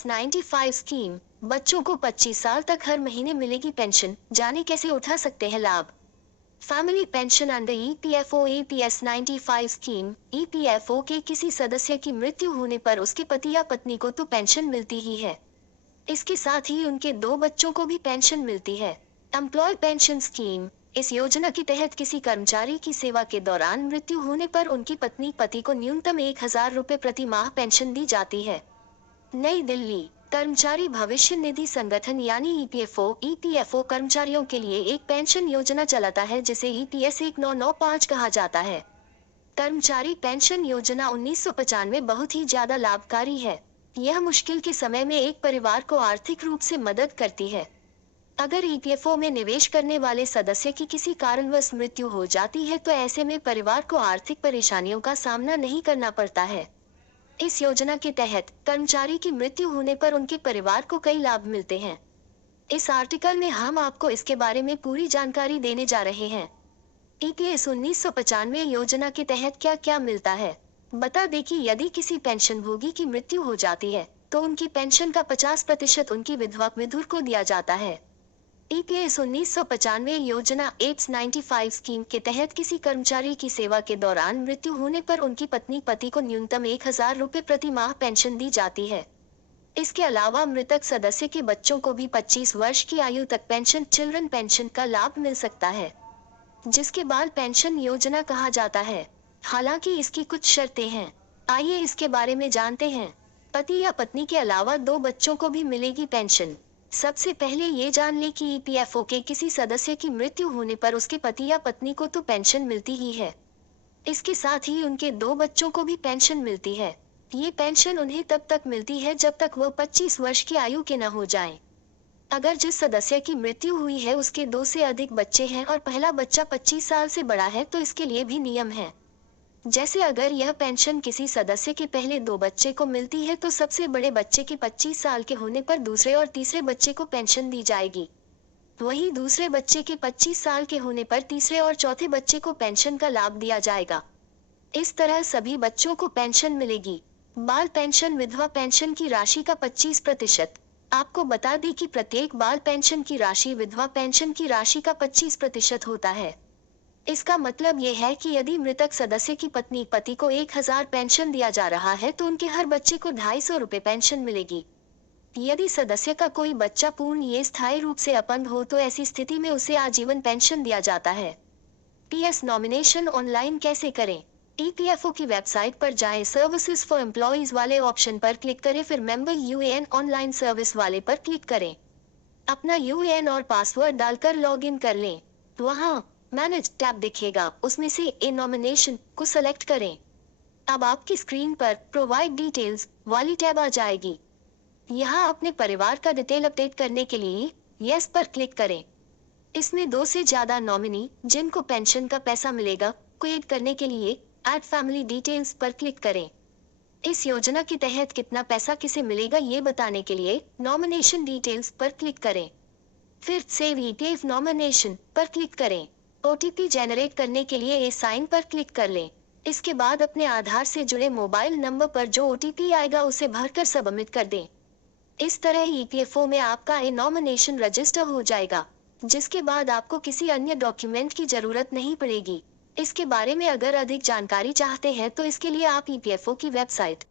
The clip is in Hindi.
EPS95 स्कीम, बच्चों को 25 साल तक हर महीने मिलेगी पेंशन, जाने कैसे उठा सकते हैं लाभ। Family pension under EPFO EPS95 scheme. EPFO के किसी सदस्य की मृत्यु होने पर उसके पति या पत्नी को तो पेंशन मिलती ही है, इसके साथ ही उनके 2 बच्चों को भी पेंशन मिलती है। एम्प्लॉय पेंशन स्कीम, इस योजना के तहत किसी कर्मचारी की सेवा के दौरान मृत्यु होने पर उनकी पत्नी पति को न्यूनतम 1000 रुपए प्रति माह पेंशन दी जाती है। नई दिल्ली, कर्मचारी भविष्य निधि संगठन यानी EPFO कर्मचारियों के लिए एक पेंशन योजना चलाता है जिसे EPS 1995 कहा जाता है। कर्मचारी पेंशन योजना 1995 बहुत ही ज्यादा लाभकारी है। यह मुश्किल के समय में एक परिवार को आर्थिक रूप से मदद करती है। अगर EPFO में निवेश करने वाले सदस्य की किसी कारणवश मृत्यु हो जाती है तो ऐसे में परिवार को आर्थिक परेशानियों का सामना नहीं करना पड़ता है। इस योजना के तहत कर्मचारी की मृत्यु होने पर उनके परिवार को कई लाभ मिलते हैं। इस आर्टिकल में हम आपको इसके बारे में पूरी जानकारी देने जा रहे हैं। EPS 1995 योजना के तहत क्या क्या मिलता है। बता दें कि यदि किसी पेंशनभोगी की मृत्यु हो जाती है तो उनकी पेंशन का 50% उनकी विधवा विधुर को दिया जाता है। EPS 1995 योजना EPS95 स्कीम के तहत किसी कर्मचारी की सेवा के दौरान मृत्यु होने पर उनकी पत्नी पति को न्यूनतम 1000 रुपए प्रति माह पेंशन दी जाती है। इसके अलावा मृतक सदस्य के बच्चों को भी 25 वर्ष की आयु तक पेंशन चिल्ड्रन पेंशन का लाभ मिल सकता है, जिसके बाल पेंशन योजना कहा जाता है। हालांकि इसकी कुछ शर्तें हैं, आइए इसके बारे में जानते हैं। पति या पत्नी के अलावा 2 बच्चों को भी मिलेगी पेंशन। सबसे पहले ये जान ले कि EPFO के किसी सदस्य की मृत्यु होने पर उसके पति या पत्नी को तो पेंशन मिलती ही है, इसके साथ ही उनके 2 बच्चों को भी पेंशन मिलती है। ये पेंशन उन्हें तब तक मिलती है जब तक वह 25 वर्ष की आयु के न हो जाएं। अगर जिस सदस्य की मृत्यु हुई है उसके 2 से अधिक बच्चे हैं और पहला बच्चा 25 साल से बड़ा है तो इसके लिए भी नियम है। जैसे अगर यह पेंशन किसी सदस्य के पहले 2 बच्चे को मिलती है तो सबसे बड़े बच्चे के 25 साल के होने पर दूसरे और तीसरे बच्चे को पेंशन दी जाएगी। वहीं दूसरे बच्चे के 25 साल के होने पर तीसरे और चौथे बच्चे को पेंशन का लाभ दिया जाएगा। इस तरह सभी बच्चों को पेंशन मिलेगी। बाल पेंशन, विधवा पेंशन की राशि का 25%। आपको बता दें कि प्रत्येक बाल पेंशन की राशि विधवा पेंशन की राशि का 25% होता है। इसका मतलब ये है कि यदि मृतक सदस्य की पत्नी पति को 1000 पेंशन दिया जा रहा है तो उनके हर बच्चे को 250 रुपए पेंशन मिलेगी। यदि सदस्य का कोई बच्चा पूर्ण या स्थायी रूप से अपंग हो तो ऐसी स्थिति में उसे आजीवन पेंशन दिया जाता है। PS नॉमिनेशन ऑनलाइन कैसे करें। EPFO की वेबसाइट पर जाएं, सर्विसेज फॉर एम्प्लॉइज वाले ऑप्शन पर क्लिक करें, फिर मेंबर UAN ऑनलाइन सर्विस वाले पर क्लिक करें। अपना UAN और पासवर्ड डालकर लॉग इन कर लें। वहाँ मैनेज टैब दिखेगा, उसमें से ए नॉमिनेशन को सेलेक्ट करें। अब आपकी स्क्रीन पर प्रोवाइड डिटेल्स वाली टैब आ जाएगी। यहाँ अपने परिवार का डिटेल अपडेट करने के लिए यस पर क्लिक करें। इसमें 2 से ज्यादा नॉमिनी जिनको पेंशन का पैसा मिलेगा को ऐड करने के लिए ऐड फैमिली डिटेल्स पर क्लिक करें। इस योजना के तहत कितना पैसा किसे मिलेगा ये बताने के लिए नॉमिनेशन डिटेल्स पर क्लिक करें। फिर सेव EPF नॉमिनेशन पर क्लिक करें। OTP जनरेट करने के लिए ए साइन पर क्लिक कर लें। इसके बाद अपने आधार से जुड़े मोबाइल नंबर पर जो OTP आएगा उसे भरकर सबमिट कर दें। इस तरह EPFO में आपका ए नॉमिनेशन रजिस्टर हो जाएगा, जिसके बाद आपको किसी अन्य डॉक्यूमेंट की जरूरत नहीं पड़ेगी। इसके बारे में अगर अधिक जानकारी चाहते हैं तो इसके लिए आप EPFO की वेबसाइट